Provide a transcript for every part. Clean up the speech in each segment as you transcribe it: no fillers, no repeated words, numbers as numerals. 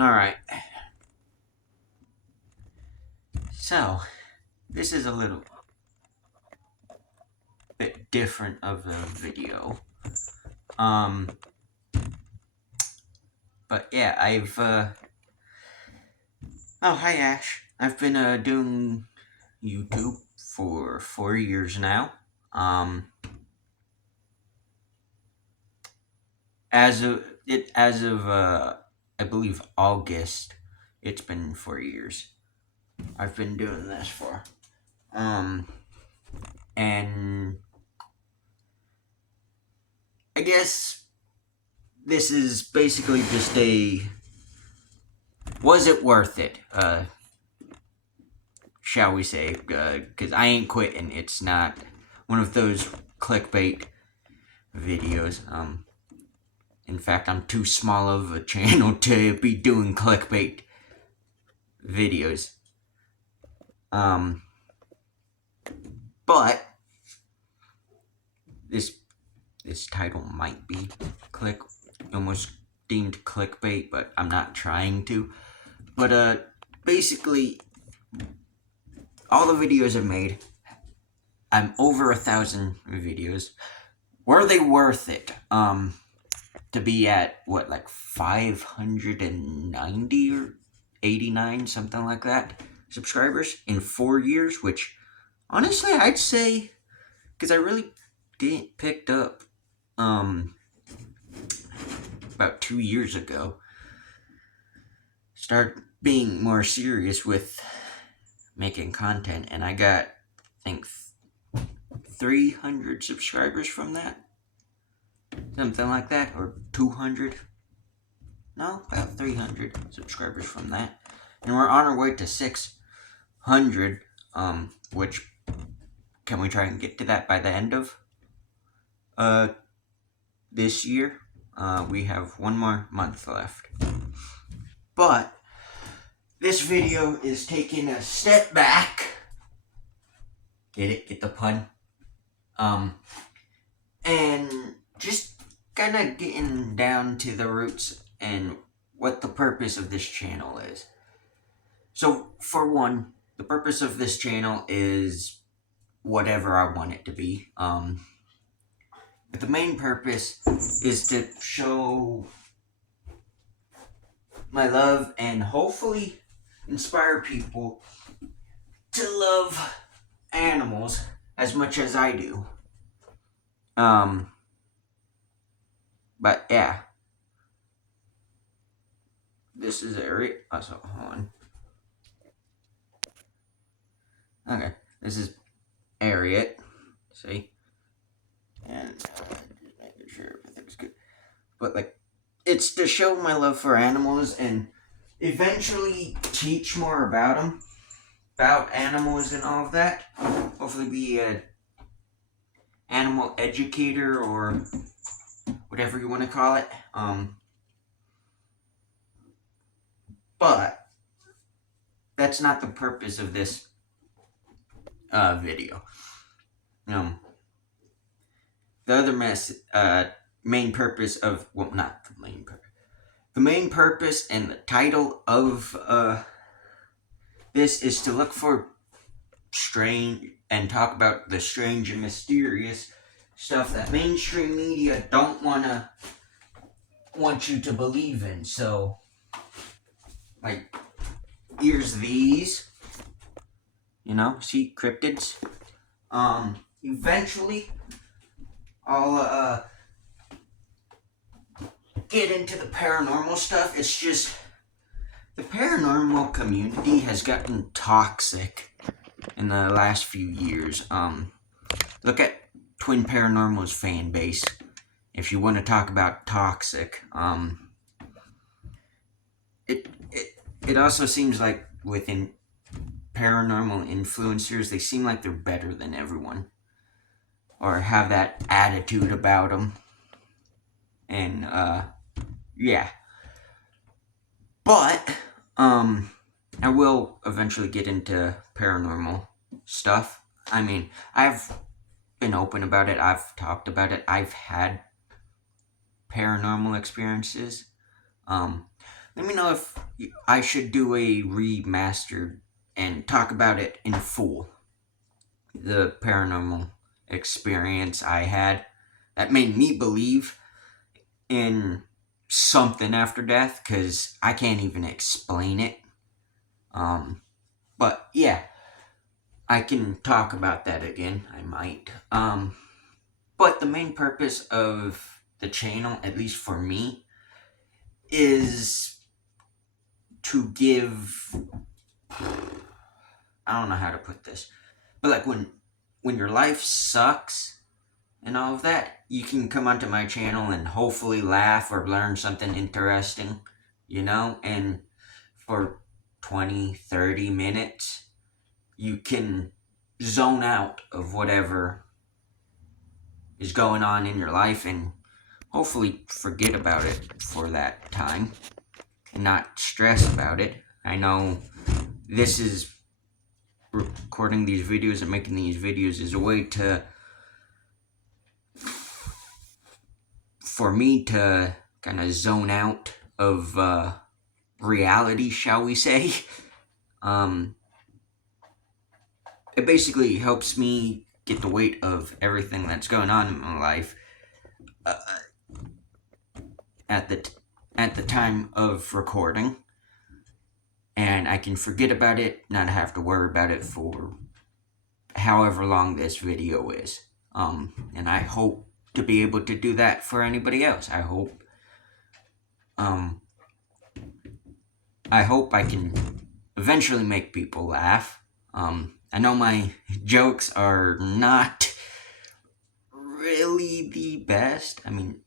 Alright, so this is a little bit different of a video. But yeah, oh, hi Ash. I've been, doing YouTube for 4 years now. Um, as of, I believe August, it's been 4 years. I've been doing this for. And I guess this is basically just was it worth it? Shall we say? Because I ain't quitting. It's not one of those clickbait videos. In fact, I'm too small of a channel to be doing clickbait videos. But this title might be almost deemed clickbait, but I'm not trying to. But basically, all the videos I've made, I'm over 1,000 videos. Were they worth it? To be at what, like 590 or 89, something like that, subscribers in 4 years, which honestly I'd say, because I really didn't picked up about 2 years ago, start being more serious with making content, and I got, I think, 300 subscribers from that, something like that, or 200. No, about 300 subscribers from that, and we're on our way to 600. Which, can we try and get to that by the end of this year? We have one more month left. But this video is taking a step back. Get it? Get the pun? And just kind of getting down to the roots and what the purpose of this channel is. So, for one, the purpose of this channel is whatever I want it to be. But the main purpose is to show my love and hopefully inspire people to love animals as much as I do. But yeah. This is Harriet. So, hold on. Okay, this is Harriet. See? And just making sure everything's good. But like, it's to show my love for animals and eventually teach more about them, about animals and all of that. Hopefully be an animal educator or whatever you want to call it. But that's not the purpose of this video. The other main purpose of, well, not the main purpose. The main purpose and the title of this is to look for strange and talk about the strange and mysterious stuff that mainstream media don't want you to believe in. So, like, here's these, see, cryptids. Eventually, I'll get into the paranormal stuff. It's just, the paranormal community has gotten toxic in the last few years. Look at Twin Paranormal's fan base. If you want to talk about toxic, it also seems like within paranormal influencers, they seem like they're better than everyone, or have that attitude about them. And yeah. But I will eventually get into paranormal stuff. I mean, I've been open about it. I've talked about it. I've had paranormal experiences. The let me know if I should do a remastered and talk about it in full. The paranormal experience I had that made me believe in something after death, because I can't even explain it. But yeah, I can talk about that again. I might. But the main purpose of the channel, at least for me, is to give. I don't know how to put this, but like when your life sucks and all of that, you can come onto my channel and hopefully laugh or learn something interesting, and for 20, 30 minutes, you can zone out of whatever is going on in your life and hopefully forget about it for that time and not stress about it. I know this is recording these videos and making these videos is a way for me to kind of zone out of reality, shall we say. It basically helps me get the weight of everything that's going on in my life at the time of recording, and I can forget about it, not have to worry about it for however long this video is. And I hope to be able to do that for anybody else. I hope I can eventually make people laugh. I know my jokes are not really the best. I mean,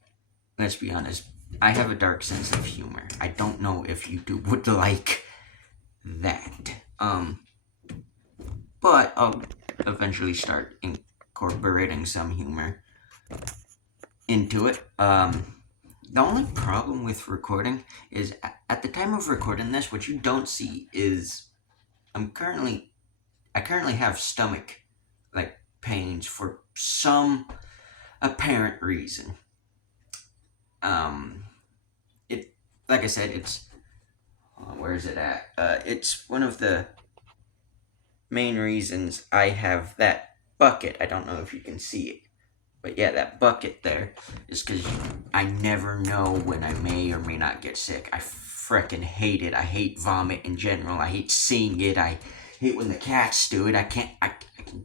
let's be honest. I have a dark sense of humor. I don't know if YouTube would like that. But I'll eventually start incorporating some humor into it. The only problem with recording is at the time of recording this, what you don't see is I currently have stomach pains for some apparent reason. It, like I said, it's where is it at? It's one of the main reasons I have that bucket. I don't know if you can see it, but yeah, that bucket there is because I never know when I may or may not get sick. I frickin' hate it. I hate vomit in general. I hate seeing it. I hate when the cats do it. I can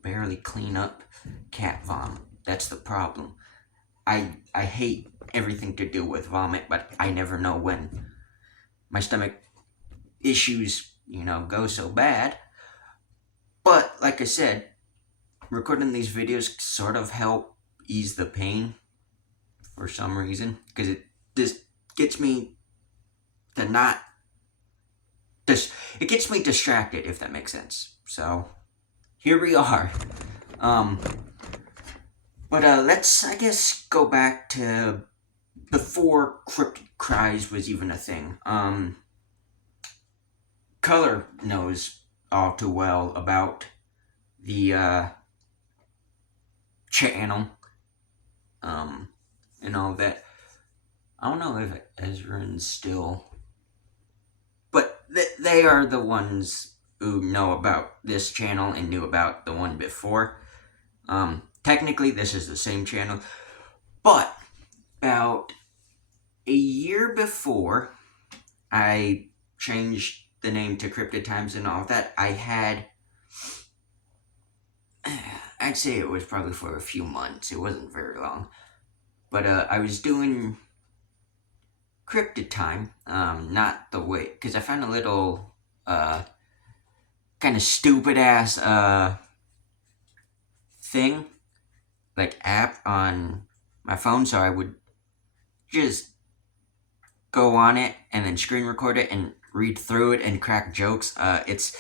barely clean up cat vomit. That's the problem. I hate everything to do with vomit, but I never know when my stomach issues, go so bad. But like I said, recording these videos sort of help ease the pain for some reason, because it just gets me to not it gets me distracted, if that makes sense. So here we are. But let's, I guess, go back to before cryptid cries was even a thing. Color knows all too well about the channel, and all that. I don't know if Ezra's still, but they are the ones who know about this channel and knew about the one before. Technically, this is the same channel, but about a year before I changed the name to Cryptid Times and all that, I'd say it was probably for a few months. It wasn't very long. But I was doing Cryptid Time, not the way, because I found a little kind of stupid ass thing, app on my phone, so I would just go on it and then screen record it and read through it and crack jokes. It's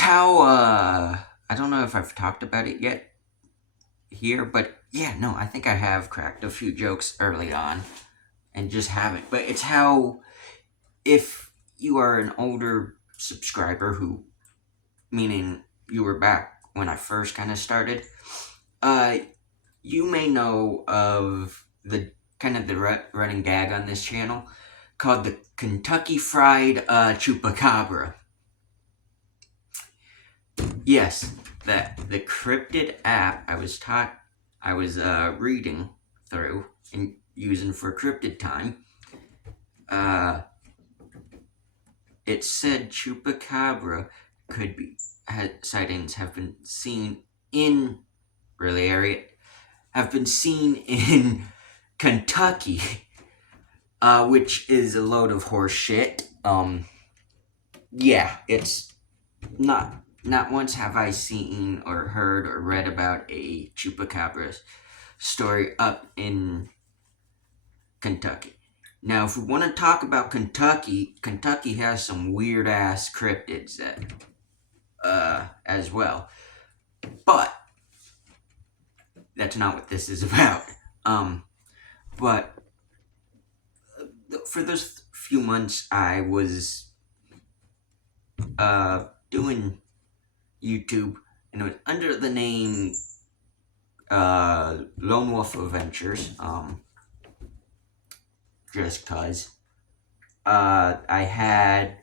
how I don't know if I've talked about it yet here, but yeah, no, I think I have cracked a few jokes early on and just haven't. But it's how, if you are an older subscriber meaning you were back when I first kind of started, you may know of the kind of the running gag on this channel. called the Kentucky Fried Chupacabra. Yes, the cryptid app I was reading through and using for cryptid time. It said Chupacabra sightings have been seen in have been seen in Kentucky, which is a load of horse shit. Yeah, it's not once have I seen or heard or read about a Chupacabra story up in Kentucky. Now, if we want to talk about Kentucky, Kentucky has some weird ass cryptids as well. But that's not what this is about. But for those few months I was doing YouTube, and it was under the name Lone Wolf Adventures. Just cause I had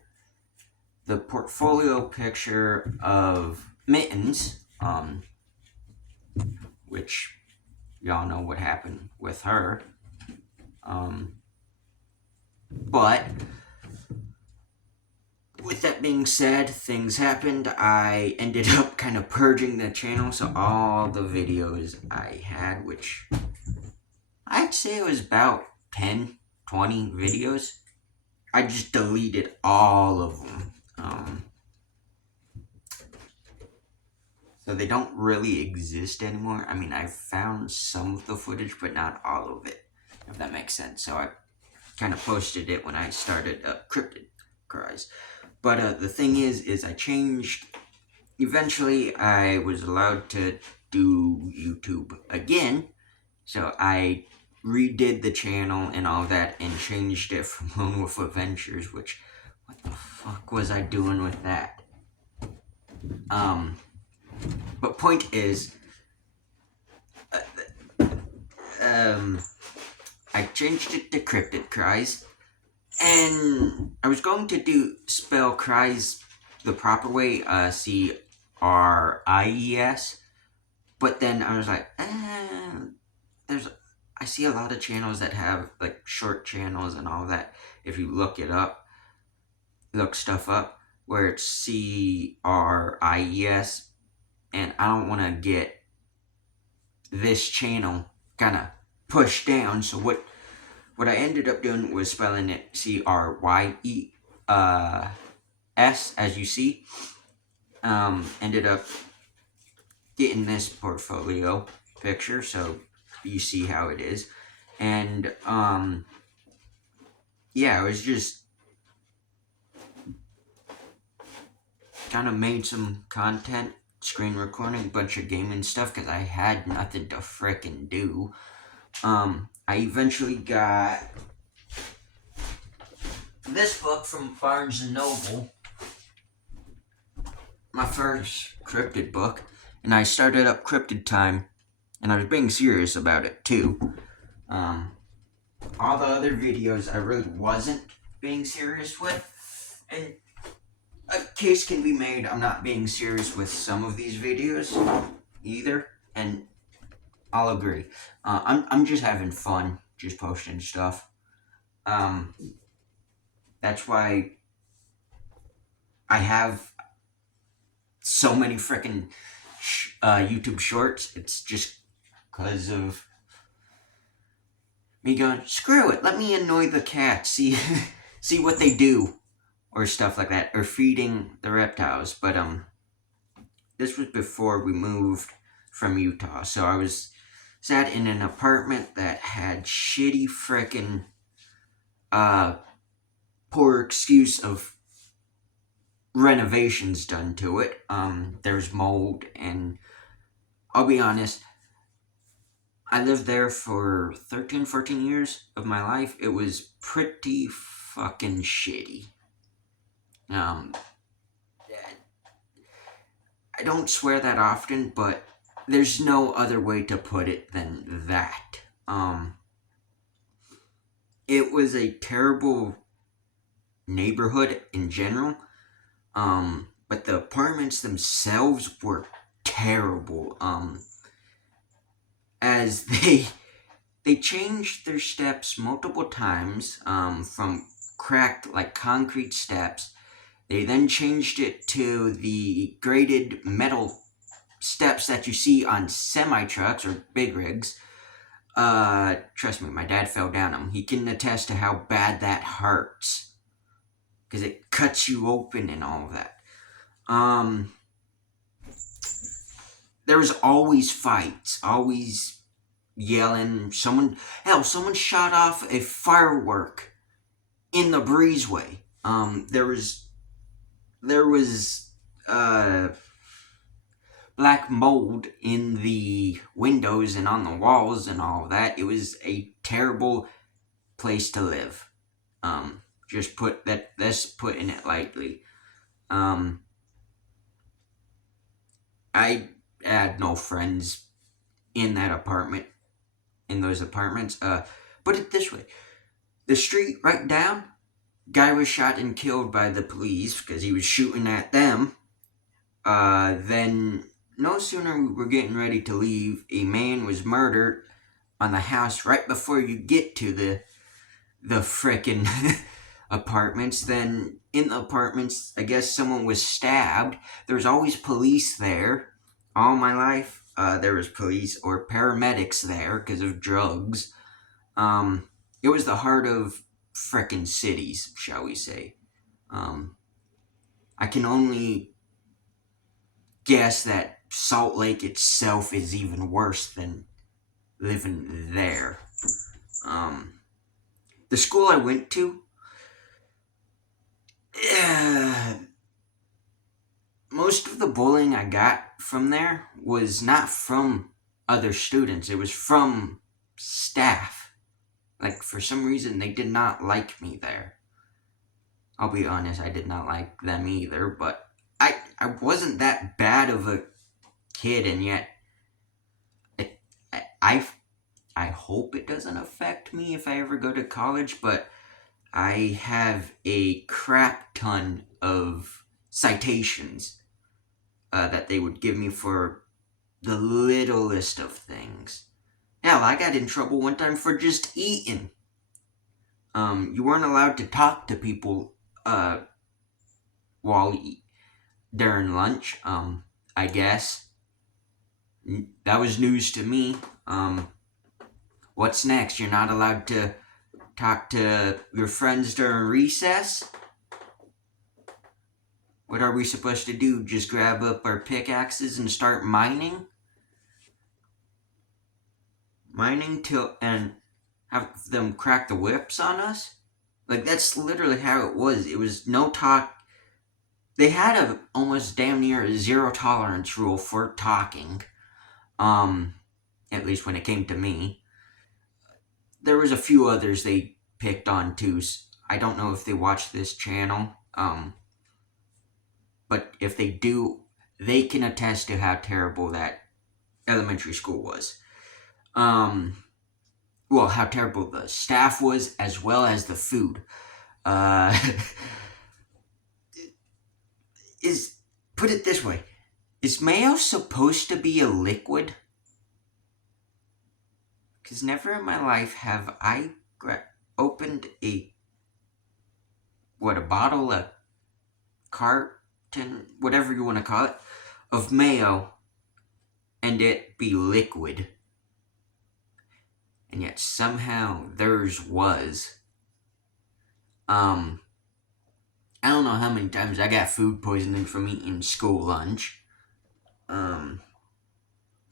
the portfolio picture of Mittens, which y'all know what happened with her. But with that being said, things happened. I ended up kind of purging the channel, so all the videos I had, which I'd say it was about 10, 20 videos, I just deleted all of them. So they don't really exist anymore. I mean, I found some of the footage, but not all of it, if that makes sense. So I kind of posted it when I started Cryptid Cries. But the thing is I changed. Eventually, I was allowed to do YouTube again. So I redid the channel and all that and changed it from Lone Wolf Adventures, which, what the fuck was I doing with that? But point is, I changed it to Cryptid Cries, and I was going to spell Cries the proper way, Cries, but then I was like, I see a lot of channels that have, like, short channels and all that, if you look stuff up, where it's Cries, and I don't want to get this channel kind of pushed down, so what I ended up doing was spelling it Cryes, as you see. Ended up getting this portfolio picture, so you see how it is. And yeah, I was just kind of made some content, screen recording, a bunch of gaming stuff, because I had nothing to frickin' do. I eventually got this book from Barnes & Noble, my first cryptid book, and I started up Cryptid Time, and I was being serious about it too. All the other videos I really wasn't being serious with, and a case can be made I'm not being serious with some of these videos either, and I'll agree. I'm just having fun, just posting stuff. That's why I have so many freaking YouTube shorts. It's just because of me going, screw it, let me annoy the cats, see what they do, or stuff like that, or feeding the reptiles. But this was before we moved from Utah, so I sat in an apartment that had shitty frickin' poor excuse of renovations done to it. There's mold, and I'll be honest, I lived there for 13, 14 years of my life. It was pretty fucking shitty. I don't swear that often, but there's no other way to put it than that. It was a terrible neighborhood in general. But the apartments themselves were terrible. As they changed their steps multiple times, from cracked like concrete steps. They then changed it to the graded metal steps that you see on semi trucks or big rigs. Trust me, my dad fell down them. He can attest to how bad that hurts because it cuts you open and all of that. There was always fights, always yelling. Someone shot off a firework in the breezeway. There was black mold in the windows and on the walls and all of that. It was a terrible place to live. Just putting it lightly. I had no friends in those apartments. Put it this way: the street right down, guy was shot and killed by the police because he was shooting at them. Then no sooner we were getting ready to leave, a man was murdered on the house right before you get to the frickin' apartments. Then in the apartments, I guess someone was stabbed. There's always police there. All my life, there was police or paramedics there because of drugs. It was the heart of frickin' cities, shall we say. I can only guess that Salt Lake itself is even worse than living there. The school I went to, most of the bullying I got from there was not from other students. It was from staff. Like, for some reason, they did not like me there. I'll be honest, I did not like them either, but I wasn't that bad of a kid, and yet I hope it doesn't affect me if I ever go to college, but I have a crap ton of citations that they would give me for the littlest of things. Hell, I got in trouble one time for just eating. You weren't allowed to talk to people during lunch. I guess that was news to me. What's next? You're not allowed to talk to your friends during recess? What are we supposed to do? Just grab up our pickaxes and start mining? And have them crack the whips on us? Like, that's literally how it was. It was no talk. They had a almost damn near zero tolerance rule for talking. At least when it came to me. There was a few others they picked on too. I don't know if they watch this channel. But if they do, they can attest to how terrible that elementary school was. Well, how terrible the staff was, as well as the food. Put it this way: is mayo supposed to be a liquid? Because never in my life have I opened a bottle, a carton, whatever you want to call it, of mayo, and it be liquid. And yet somehow theirs was. I don't know how many times I got food poisoning from eating school lunch.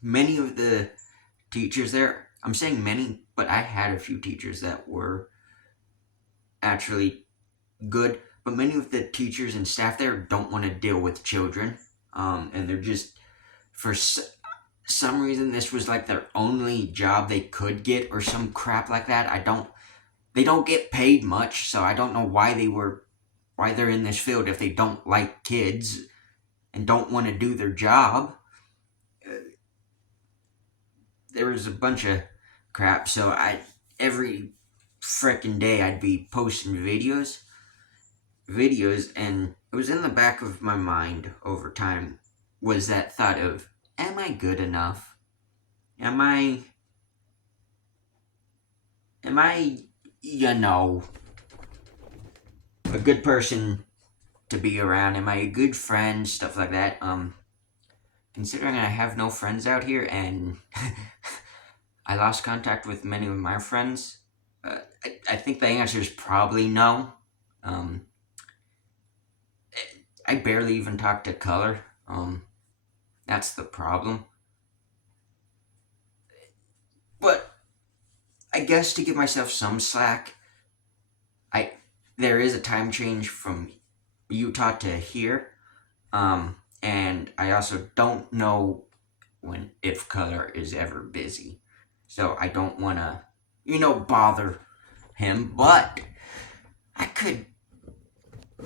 Many of the teachers there, I'm saying many, but I had a few teachers that were actually good, but many of the teachers and staff there don't want to deal with children. And they're just, for some reason, this was like their only job they could get or some crap like that. They don't get paid much, so I don't know why they're in this field if they don't like kids and don't want to do their job. There was a bunch of crap, so every frickin' day I'd be posting videos. videos, and it was in the back of my mind over time, was that thought of, am I good enough? Am I, am I, you know, a good person to be around? Am I a good friend? Stuff like that. Considering I have no friends out here and I lost contact with many of my friends, I think the answer is probably no. Um, I barely even talk to Color. That's the problem. But I guess to give myself some slack, I there is a time change from Utah to here. And I also don't know when if Color is ever busy. So I don't wanna, bother him, but I could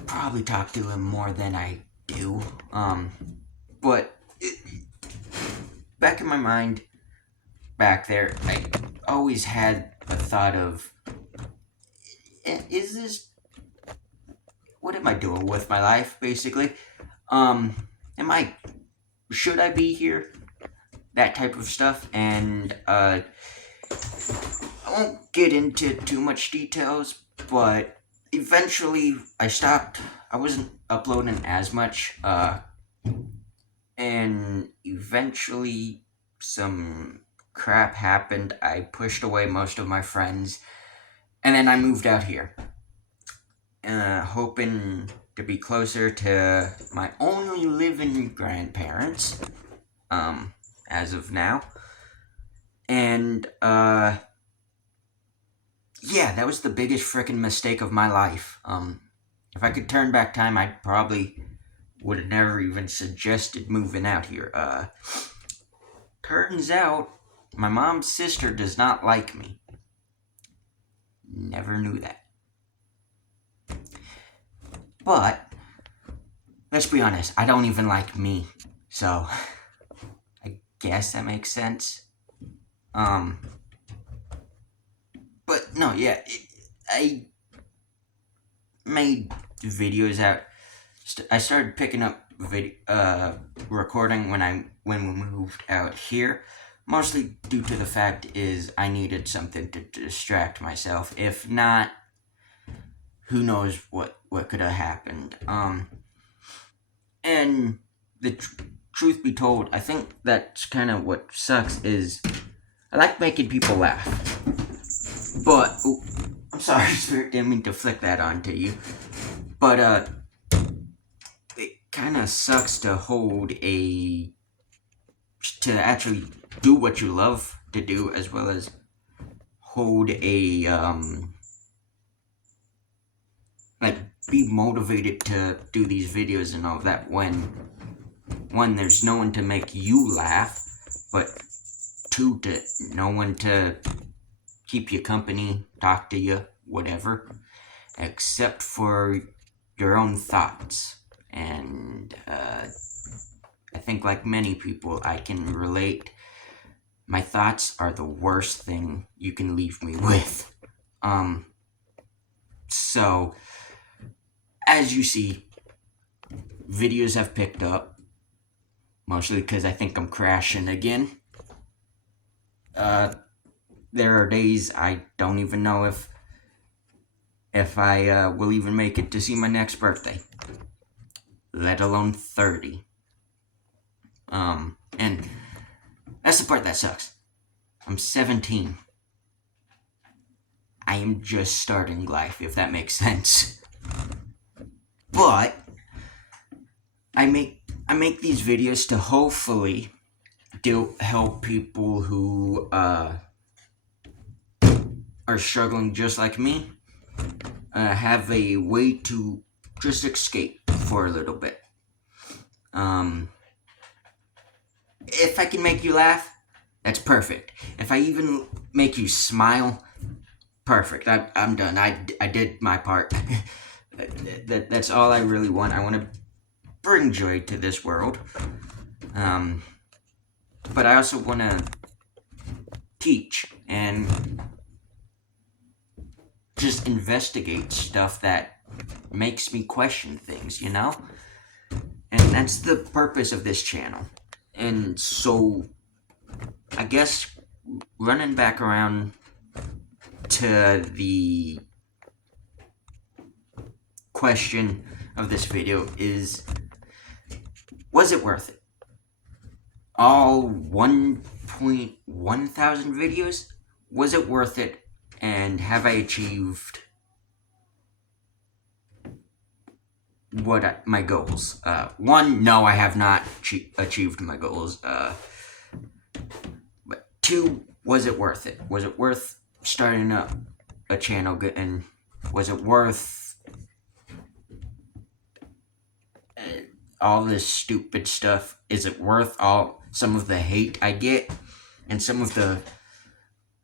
probably talk to him more than I do. But back in my mind, back there, I always had a thought of, is this, what am I doing with my life, basically? Am I, should I be here? That type of stuff, and, I won't get into too much details, but eventually I wasn't uploading as much, and eventually some crap happened. I pushed away most of my friends, and then I moved out here, hoping to be closer to my only living grandparents, as of now. And, yeah, that was the biggest freaking mistake of my life. If I could turn back time, I probably would have never even suggested moving out here. Turns out, my mom's sister does not like me. Never knew that. But, let's be honest, I don't even like me. So, I guess that makes sense. But no, yeah, I made videos out. I started picking up recording when we moved out here, mostly due to the fact is I needed something to distract myself. If not, who knows what could have happened. And the truth be told, I think that's kind of what sucks is I like making people laugh. But, I'm sorry, Spirit, didn't mean to flick that onto you. But, it kind of sucks to actually do what you love to do, as well as hold be motivated to do these videos and all of that when, one, there's no one to make you laugh, but two, no one to keep you company, talk to you, whatever, except for your own thoughts. And I think, like many people, I can relate. My thoughts are the worst thing you can leave me with. So, as you see, videos have picked up, mostly because I think I'm crashing again. There are days I don't even know if I will even make it to see my next birthday, let alone 30. And that's the part that sucks. I'm 17. I am just starting life, if that makes sense. But I make these videos to hopefully help people who are struggling just like me, have a way to just escape for a little bit. If I can make you laugh, that's perfect. If I even make you smile, perfect. I'm done. I did my part. That's all I really want. I want to bring joy to this world. But I also want to teach and just investigate stuff that makes me question things, you know? And that's the purpose of this channel. And so, I guess, running back around to the question of this video is, was it worth it? All 1.1 thousand videos? Was it worth it? And have I achieved my goals? One, no, I have not achieved my goals. But two, was it worth it? Was it worth starting up a channel? And was it worth all this stupid stuff? Is it worth some of the hate I get and some of the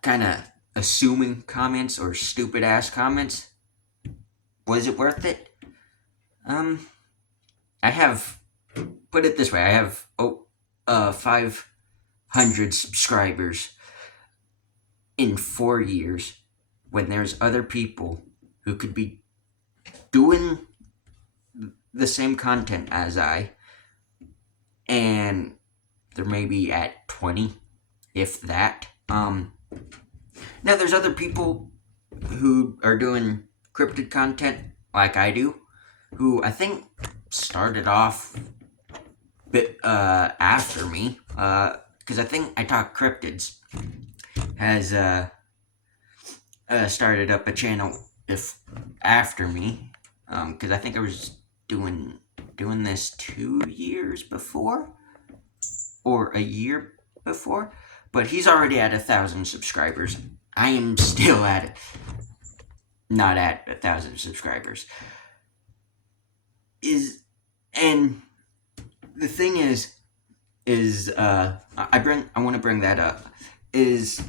kind of assuming comments or stupid ass comments? Was it worth it? I have, put it this way, I have 500 subscribers in 4 years, when there's other people who could be doing the same content as I, and they're maybe at 20, if that. Now there's other people who are doing cryptid content like I do, who I think started off a bit after me, because I think I Talk Cryptids has started up a channel after me, because I think I was doing this 2 years before, or a year before, but he's already at 1,000 subscribers. I am still not at 1,000 subscribers. And the thing is I want to bring that up, is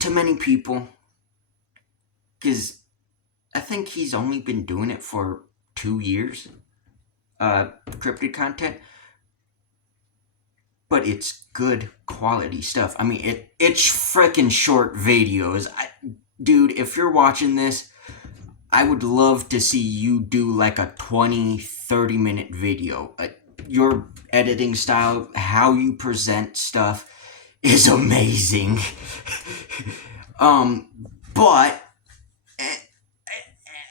to many people, because I think he's only been doing it for 2 years, cryptid content, but it's good quality stuff. I mean, it's freaking short videos. Dude, if you're watching this, I would love to see you do like a 20-30 minute video. Your editing style, how you present stuff is amazing. But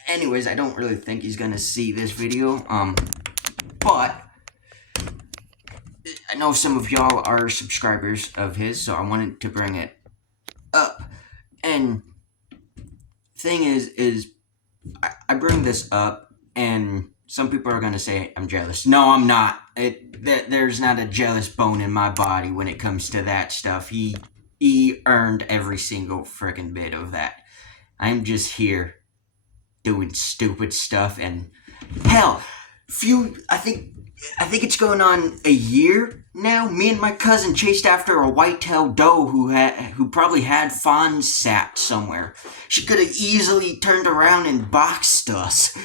anyways, I don't really think he's gonna see this video. But I know some of y'all are subscribers of his, so I wanted to bring it up. And thing is I bring this up, and some people are gonna say I'm jealous. No, I'm not. There's not a jealous bone in my body when it comes to that stuff. He earned every single freaking bit of that. I'm just here doing stupid stuff, and hell, I think it's going on a year now. Me and my cousin chased after a white-tailed doe who probably had fawns sat somewhere. She could have easily turned around and boxed us,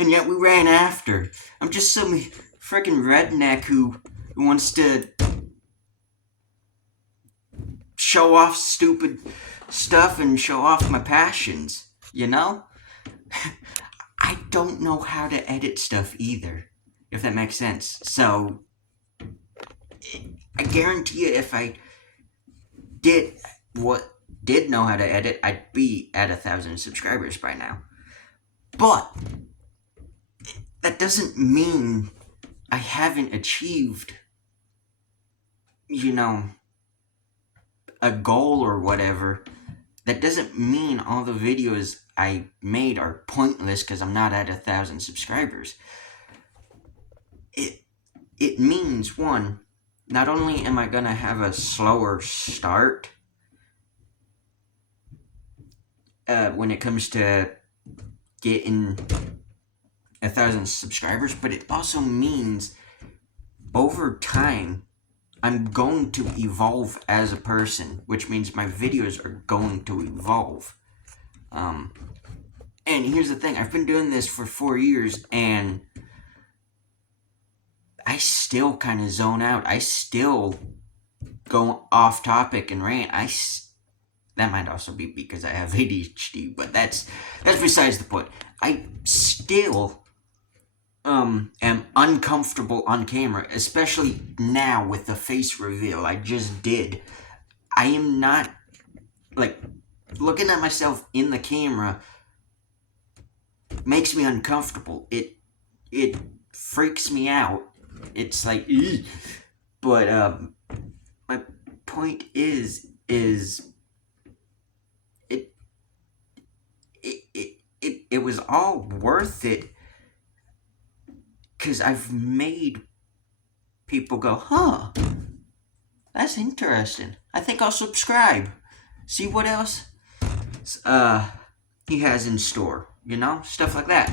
and yet we ran after. I'm just some freaking redneck who wants to show off stupid stuff and show off my passions, you know? I don't know how to edit stuff either, if that makes sense. So, I guarantee you, if I did know how to edit, I'd be at 1,000 subscribers by now. But that doesn't mean I haven't achieved, a goal or whatever. That doesn't mean all the videos I made are pointless because I'm not at 1,000 subscribers. It means, one, not only am I gonna have a slower start when it comes to getting 1,000 subscribers, but it also means over time I'm going to evolve as a person, which means my videos are going to evolve. And here's the thing, I've been doing this for 4 years, and I still kind of zone out. I still go off topic and rant. That might also be because I have ADHD, but that's besides the point. I still am uncomfortable on camera, especially now with the face reveal I just did. I am not, like, looking at myself in the camera makes me uncomfortable. It freaks me out. It's like, ew. But my point is it it was all worth it, because I've made people go, huh, that's interesting. I think I'll subscribe. See what else he has in store, stuff like that.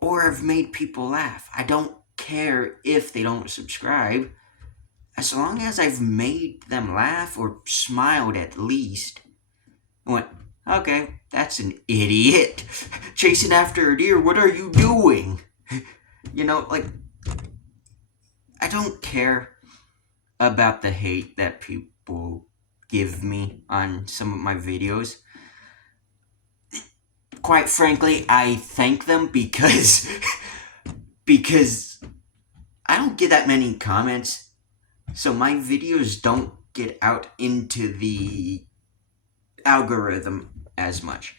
Or I've made people laugh. I don't care if they don't subscribe, as long as I've made them laugh or smiled at least. I went, okay, that's an idiot. Chasing after a deer, what are you doing? Like, I don't care about the hate that people give me on some of my videos. Quite frankly, I thank them because I don't get that many comments, so my videos don't get out into the algorithm as much.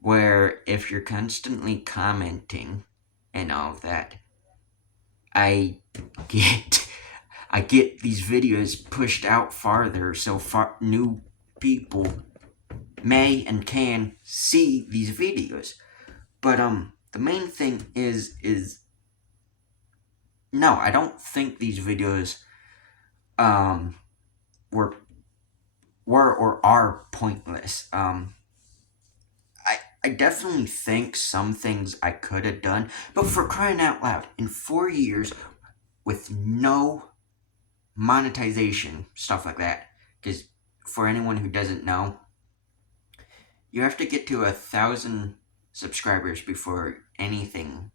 Where if you're constantly commenting and all that, I get these videos pushed out farther, so far new people may and can see these videos. But the main thing is no, I don't think these videos were or are pointless. I definitely think some things I could have done, but for crying out loud, in 4 years with no monetization, stuff like that, because for anyone who doesn't know, you have to get to 1,000 subscribers before anything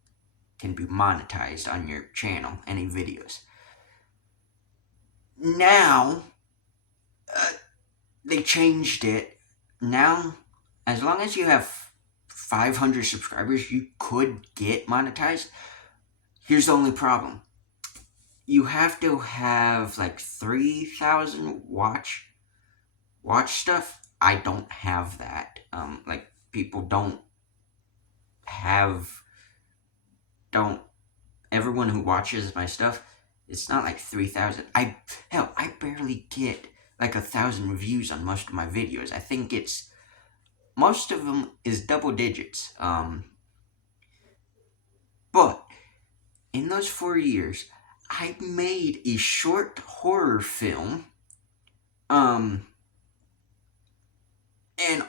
can be monetized on your channel, any videos. Now, they changed it. Now, as long as you have 500 subscribers, you could get monetized. Here's the only problem. You have to have like 3,000 watch stuff. I don't have that. Like, people everyone who watches my stuff, it's not like 3,000. I barely get like 1,000 views on most of my videos. I think most of them is double digits. But in those 4 years, I made a short horror film. And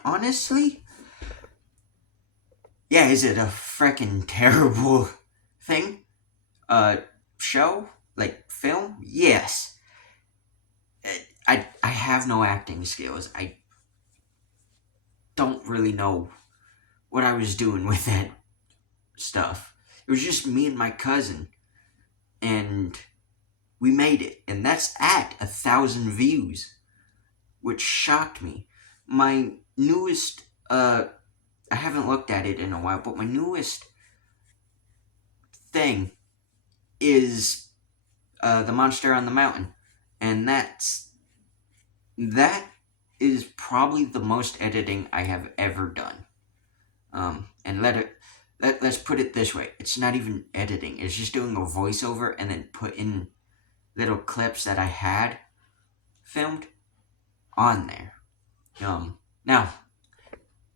honestly, yeah, is it a freaking terrible thing? Show? Like, film? Yes. I have no acting skills. I don't really know what I was doing with that stuff. It was just me and my cousin, and we made it, and that's at 1,000 views, which shocked me. My newest, I haven't looked at it in a while, but my newest thing is the Monster on the Mountain, and that is probably the most editing I have ever done. And let's put it this way: it's not even editing; it's just doing a voiceover and then put in little clips that I had filmed on there. Now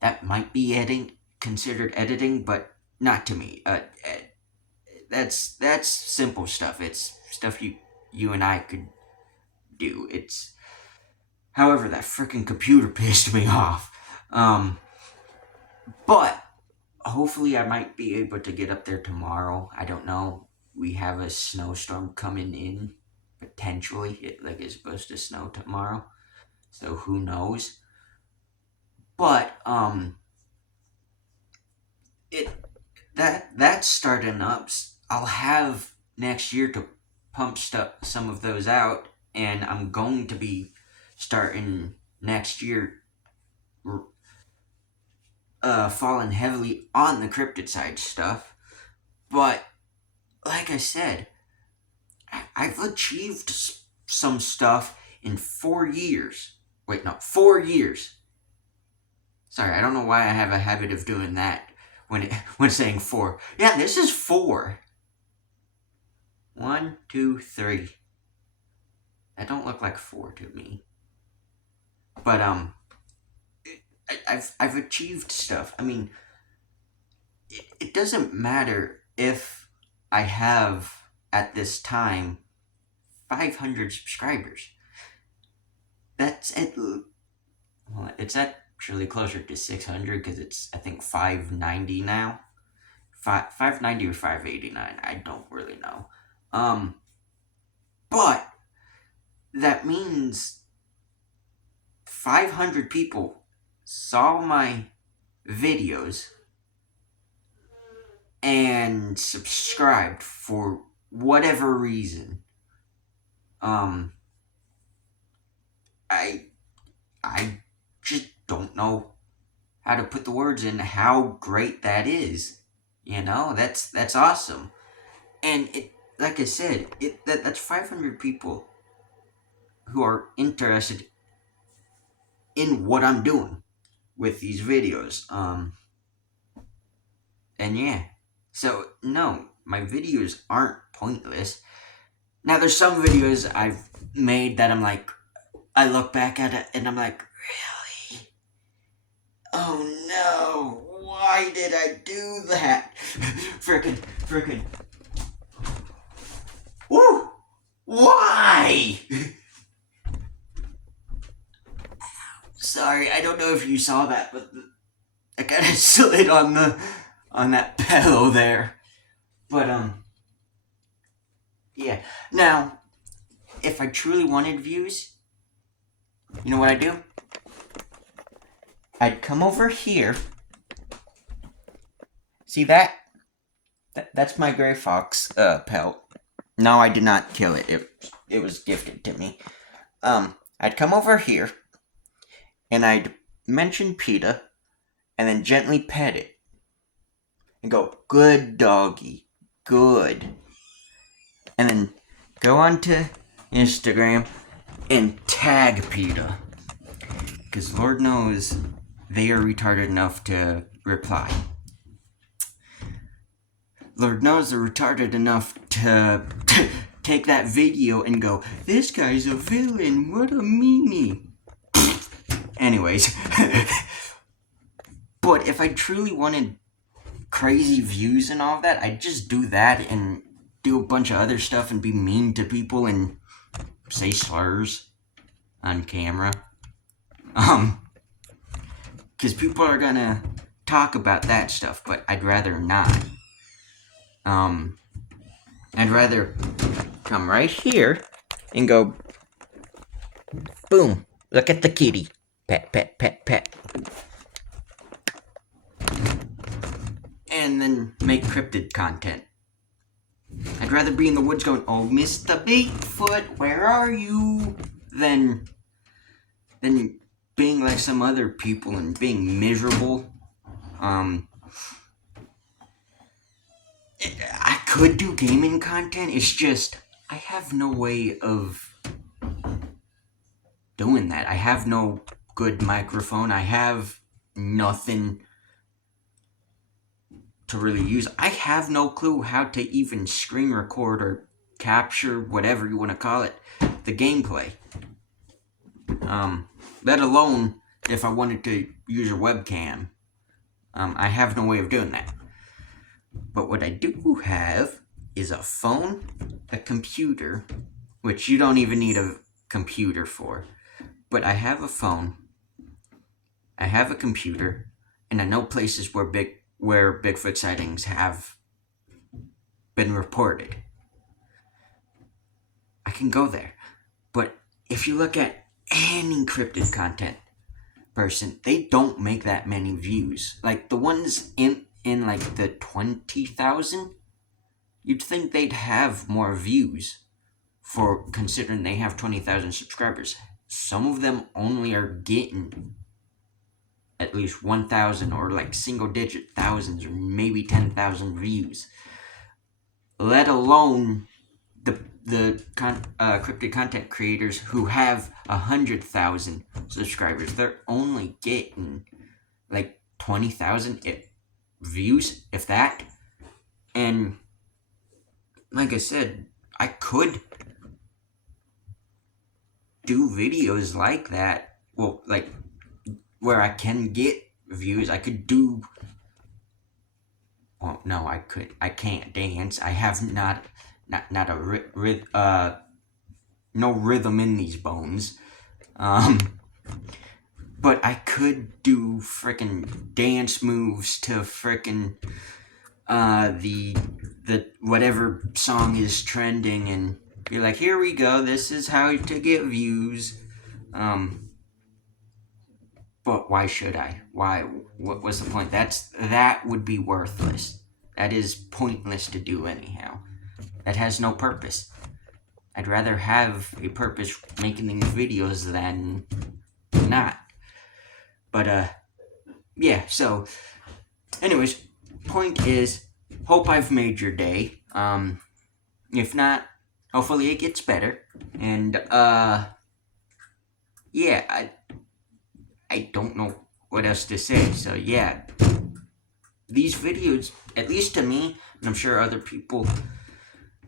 that might be considered editing, but not to me. That's simple stuff. It's stuff you and I could do. However, that freaking computer pissed me off. But hopefully I might be able to get up there tomorrow. I don't know. We have a snowstorm coming in, potentially. It's supposed to snow tomorrow, so who knows. But that's starting up. I'll have next year to pump some of those out, and I'm going to be starting next year fallen heavily on the cryptid side stuff, but like I said, I've achieved some stuff in 4 years. Wait, no, 4 years. Sorry, I don't know why I have a habit of doing that when saying four. Yeah, this is four. 1, 2, 3. That don't look like four to me. But I've achieved stuff. I mean, it doesn't matter if I have at this time 500 subscribers. That's at well, it's actually closer to 600 because it's I think 590 now. 590 or 589. I don't really know. But that means 500 people saw my videos and subscribed for whatever reason. I just don't know how to put the words in how great that is. You know, that's awesome. And it, like I said, that's 500 people who are interested in what I'm doing with these videos. And yeah. So no, my videos aren't pointless. Now there's some videos I've made that I'm like, I look back at it and I'm like, really? Oh no, why did I do that? Frickin'. Woo! Why? Sorry, I don't know if you saw that, but I kind of slid on that pillow there. But yeah. Now, if I truly wanted views, you know what I'd do? I'd come over here. See that? That's my gray fox pelt. No, I did not kill it. It was gifted to me. I'd come over here, and I'd mention PETA, and then gently pet it. And go, good doggy, good. And then go on to Instagram and tag PETA. Because Lord knows they are retarded enough to reply. Lord knows they're retarded enough to take that video and go, this guy's a villain, what a meanie. Anyways. But if I truly wanted crazy views and all of that, I'd just do that and do a bunch of other stuff and be mean to people and say slurs on camera. Because people are gonna talk about that stuff, but I'd rather not. I'd rather come right here and go, boom, look at the kitty. Pet, pet, pet, pet. And then make cryptid content. I'd rather be in the woods going, oh, Mr. Bigfoot, where are you? Than being like some other people and being miserable. I could do gaming content, it's just, I have no way of doing that. I have no good microphone, I have nothing to really use. I have no clue how to even screen record or capture, whatever you want to call it, the gameplay. Let alone if I wanted to use a webcam. I have no way of doing that. But what I do have is a phone, a computer, which you don't even need a computer for. But I have a phone, I have a computer, and I know places where Bigfoot sightings have been reported. I can go there. But if you look at any cryptid content person, they don't make that many views. Like the ones in like the 20,000, you'd think they'd have more views for considering they have 20,000 subscribers. Some of them only are getting at least 1,000 or like single digit thousands or maybe 10,000 views. Let alone the cryptid content creators who have 100,000 subscribers. They're only getting like 20,000 views, if that. And like I said, I could do videos like that. Well, like where I can get views. I could do. Well, no, I could. I can't dance. I have not no rhythm in these bones. But I could do frickin' dance moves to frickin' the whatever song is trending and be like, here we go, this is how to get views. But why should I? Why? What was the point? That would be worthless. That is pointless to do anyhow. That has no purpose. I'd rather have a purpose making these videos than not. But yeah. So, anyways, point is, hope I've made your day. If not, hopefully it gets better. And yeah, I don't know what else to say. So yeah, these videos, at least to me, and I'm sure other people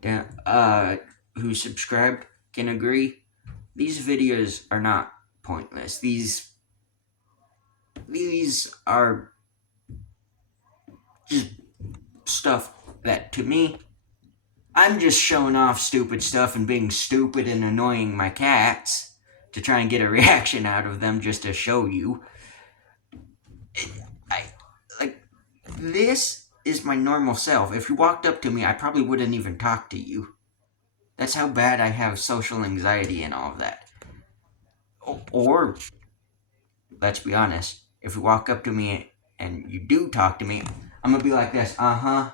who subscribe can agree, these videos are not pointless. These are just stuff that, to me, I'm just showing off stupid stuff and being stupid and annoying my cats to try and get a reaction out of them just to show you. This is my normal self. If you walked up to me, I probably wouldn't even talk to you. That's how bad I have social anxiety and all of that. Or, let's be honest, if you walk up to me and you do talk to me, I'm gonna be like this,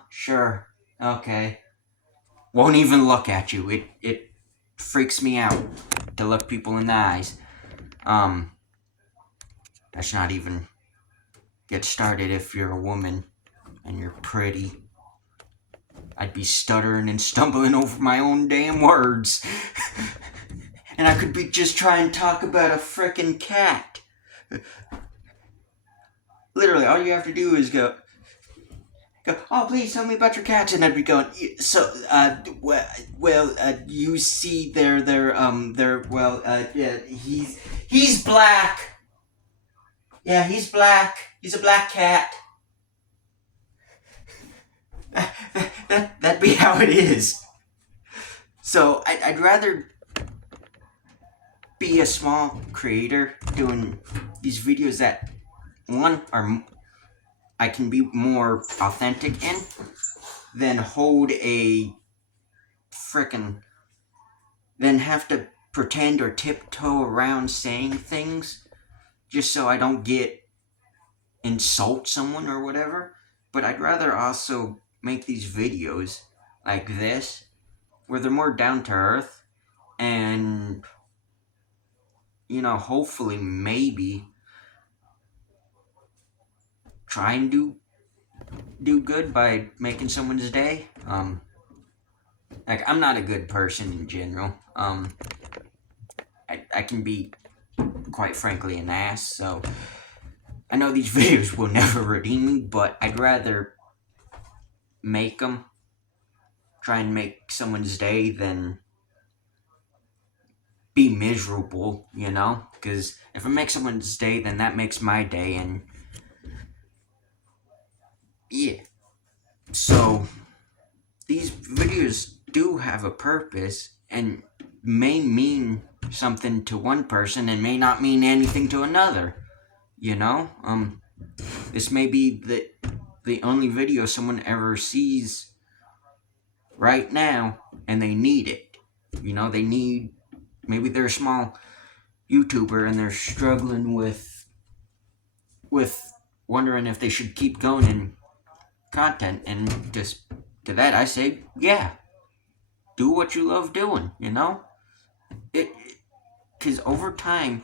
sure, okay. Won't even look at you. It freaks me out to look people in the eyes. Let's not even get started if you're a woman and you're pretty. I'd be stuttering and stumbling over my own damn words. And I could be just trying to talk about a frickin' cat. Literally, all you have to do is go, oh, please tell me about your cats. And I'd be going, so, you see yeah, he's black. Yeah, he's black. He's a black cat. That'd be how it is. So I'd rather be a small creator doing these videos that, one, I can be more authentic in, than hold a frickin', then have to pretend or tiptoe around saying things just so I don't insult someone or whatever. But I'd rather also make these videos like this, where they're more down to earth, and, hopefully, maybe, try and do good by making someone's day. I'm not a good person in general. I can be, quite frankly, an ass, so I know these videos will never redeem me, but I'd rather make them, try and make someone's day, than be miserable, because if I make someone's day, then that makes my day, and yeah. So, these videos do have a purpose, and may mean something to one person, and may not mean anything to another, This may be the only video someone ever sees right now, and they need it. Maybe they're a small YouTuber, and they're struggling with wondering if they should keep going in content, and just to that I say, yeah, do what you love doing, because over time,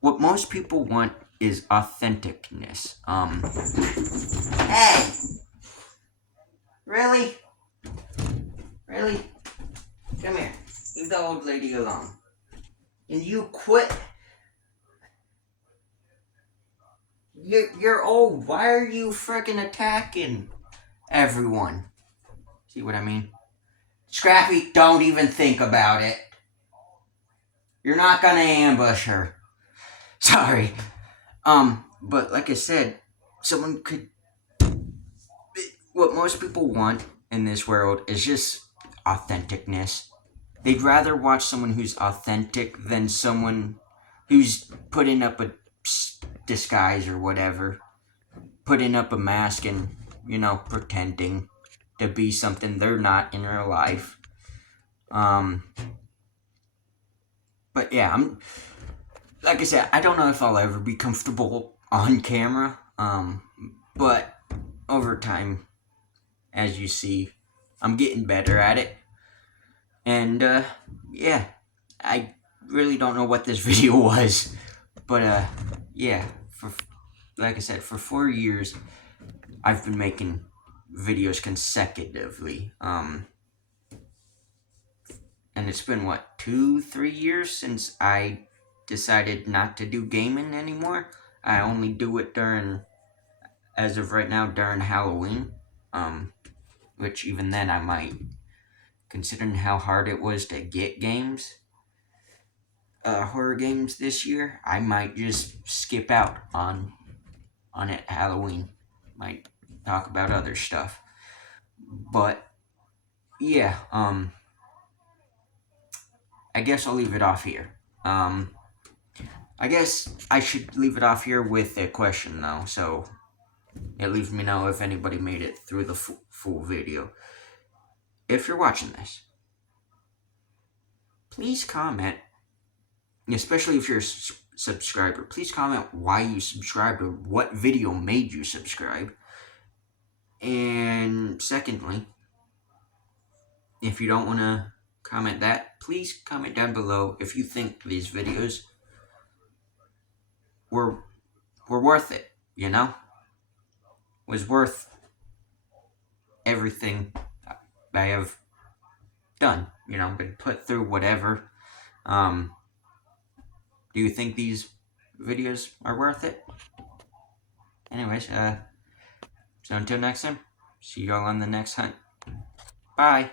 what most people want is authenticness. Hey! Really? Really? Come here. Leave the old lady alone. And you quit. You're old. Why are you freaking attacking everyone? See what I mean? Scrappy, don't even think about it. You're not gonna ambush her. Sorry. But like I said, someone could. What most people want in this world is just authenticness. They'd rather watch someone who's authentic than someone who's putting up a disguise or whatever, putting up a mask and, pretending to be something they're not in real life. But yeah, like I said, I don't know if I'll ever be comfortable on camera. But over time, as you see, I'm getting better at it. And yeah, I really don't know what this video was, but yeah, like I said, for 4 years, I've been making videos consecutively. And it's been, 2-3 years since I decided not to do gaming anymore. I only do it as of right now, during Halloween. Which even then I might, considering how hard it was to get games, horror games this year, I might just skip out on it Halloween. Might talk about other stuff. But yeah, I guess I'll leave it off here. I guess I should leave it off here with a question though, so it leaves me know if anybody made it through the full video. If you're watching this, please comment, especially if you're a subscriber, please comment why you subscribed or what video made you subscribe. And secondly, if you don't want to comment that, please comment down below if you think these videos were worth it, was worth everything I have done, been put through, whatever. Do you think these videos are worth it? Anyways, so until next time, see y'all on the next hunt. Bye.